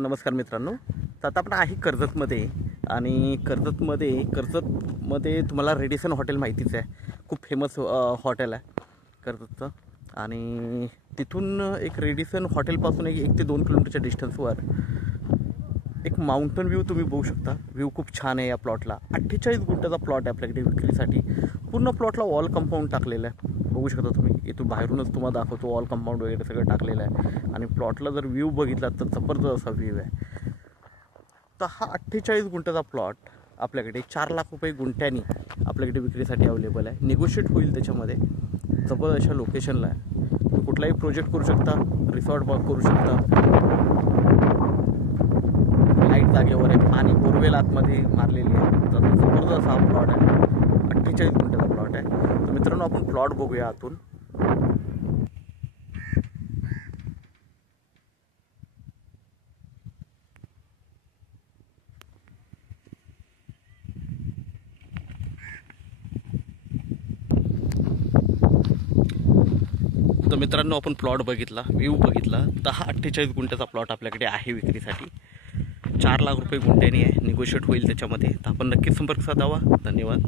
नमस्कार मित्रांनो, तर आता आपण आहे कर्जतमध्ये आणि कर्जतमध्ये तुम्हाला रेडिसन हॉटेल माहितीच आहे, खूप फेमस हॉटेल आहे कर्जतचं. आणि तिथून एक रेडिसन हॉटेलपासून एक ते 2 किलोमीटरच्या डिस्टन्सवर एक माउंटन व्ह्यू तुम्ही बघू शकता. व्ह्यू खूप छान आहे. या प्लॉटला 48 गुंठ्याचा प्लॉट आहे आपल्याकडे विक्रीसाठी. पूर्ण प्लॉटला वॉल कंपाऊंड टाकलेलं आहे, बघू शकता तुम्ही. इथून बाहेरूनच तुम्हाला दाखवतो, वॉल कंपाऊंड वगैरे सगळं टाकलेलं आहे. आणि प्लॉटला जर व्ह्यू बघितला तर जबरदस्त असा व्ह्यू आहे. तर हा 48 गुंठ्याचा प्लॉट आपल्याकडे 4 लाख रुपये गुंठ्यानी आपल्याकडे विक्रीसाठी अवेलेबल आहे. निगोशिएट होईल त्याच्यामध्ये. जबरदस्त अशा लोकेशनला आहे. तुम्ही कुठलाही प्रोजेक्ट करू शकता, रिसॉर्ट बाग करू शकता. लाईट जागेवर आहे, पाणी बोरवेल आतमध्ये मारलेली आहे. तर जबरदस्त हा प्लॉट आहे, 48 गुंठ्याचा प्लॉट आहे. तर मित्रांनो, आपण प्लॉट बघूया आतून. तर मित्रांनो, आपण प्लॉट बघितला, व्ह्यू बघितला. तर हा 48 गुंठ्याचा प्लॉट आपल्याकडे आहे विक्रीसाठी. 4 लाख रुपये गुंठ्याने आहे, निगोशिएट होईल त्याच्यामध्ये. तर आपण नक्कीच संपर्क साधावा. धन्यवाद.